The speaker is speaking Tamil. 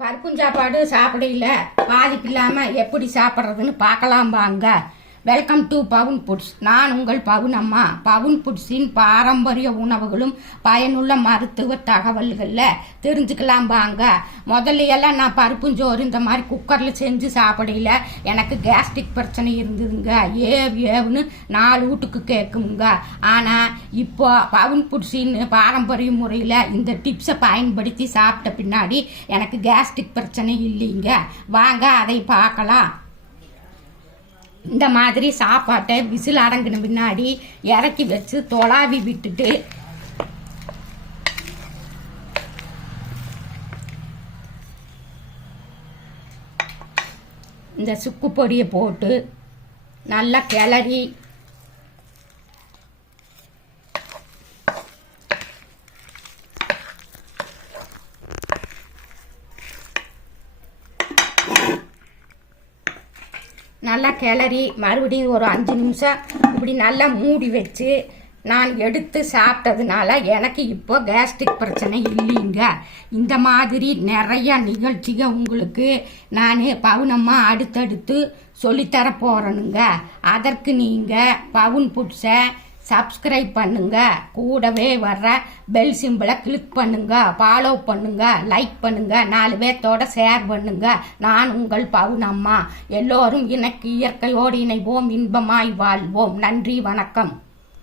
பருப்பும் சாப்பாடு சாப்பிடல பாதிப்பு இல்லாமல் எப்படி சாப்பிட்றதுன்னு பார்க்கலாம் வாங்க வெல்கம் டு பவுன் புட்ஸ் நான் உங்கள் பவுன் அம்மா. பவுன் புட்ஸின் பாரம்பரிய உணவுகளும் பயனுள்ள மருத்துவ தகவல்களில் தெரிஞ்சுக்கலாம் வாங்க. முதல்ல எல்லாம் நான் பருப்பும் சோறு இந்த மாதிரி குக்கரில் செஞ்சு சாப்பிடல எனக்கு கேஸ்ட்ரிக் பிரச்சனை இருந்ததுங்க. ஏவ் ஏவுன்னு நாலு வீட்டுக்கு கேட்குங்க ஆனால் இப்போ பவுன் புட்ஸின் பாரம்பரிய முறையில் இந்த டிப்ஸை பயன்படுத்தி சாப்பிட்ட பின்னாடி எனக்கு கேஸ்ட்ரிக் பிரச்சனை இல்லைங்க. வாங்க அதை பார்க்கலாம். இந்த மாதிரி சாப்பாட்டை விசில் அடங்கின பின்னாடி இறக்கி வச்சு தொலாவி விட்டுட்டு இந்த சுக்கு பொடியை போட்டு நல்லா கிளறி நல்லா கிளறி மறுபடியும் ஒரு அஞ்சு நிமிஷம் இப்படி நல்லா மூடி வச்சு நான் எடுத்து சாப்பிட்டதுனால எனக்கு இப்போ கேஸ்ட்ரிக் பிரச்சனை இல்லைங்க. இந்த மாதிரி நிறைய நிகழ்ச்சிகள் உங்களுக்கு நான் பவுனம்மா அடுத்தடுத்து சொல்லித்தர போகிறேனுங்க அதற்கு நீங்கள் பவுன் புட்ஸை சப்ஸ்கிரைப் பண்ணுங்க. கூடவே வர்ற பெல் சிம்பிளை கிளிக் பண்ணுங்க. ஃபாலோ பண்ணுங்க. லைக் பண்ணுங்க. நாலு பேர்த்தோட ஷேர் பண்ணுங்க. நான் உங்கள் பவுனம்மா. எல்லோரும் எனக்கு இயற்கையோடு இணைவோம். இன்பமாய் வாழ்வோம். நன்றி வணக்கம்.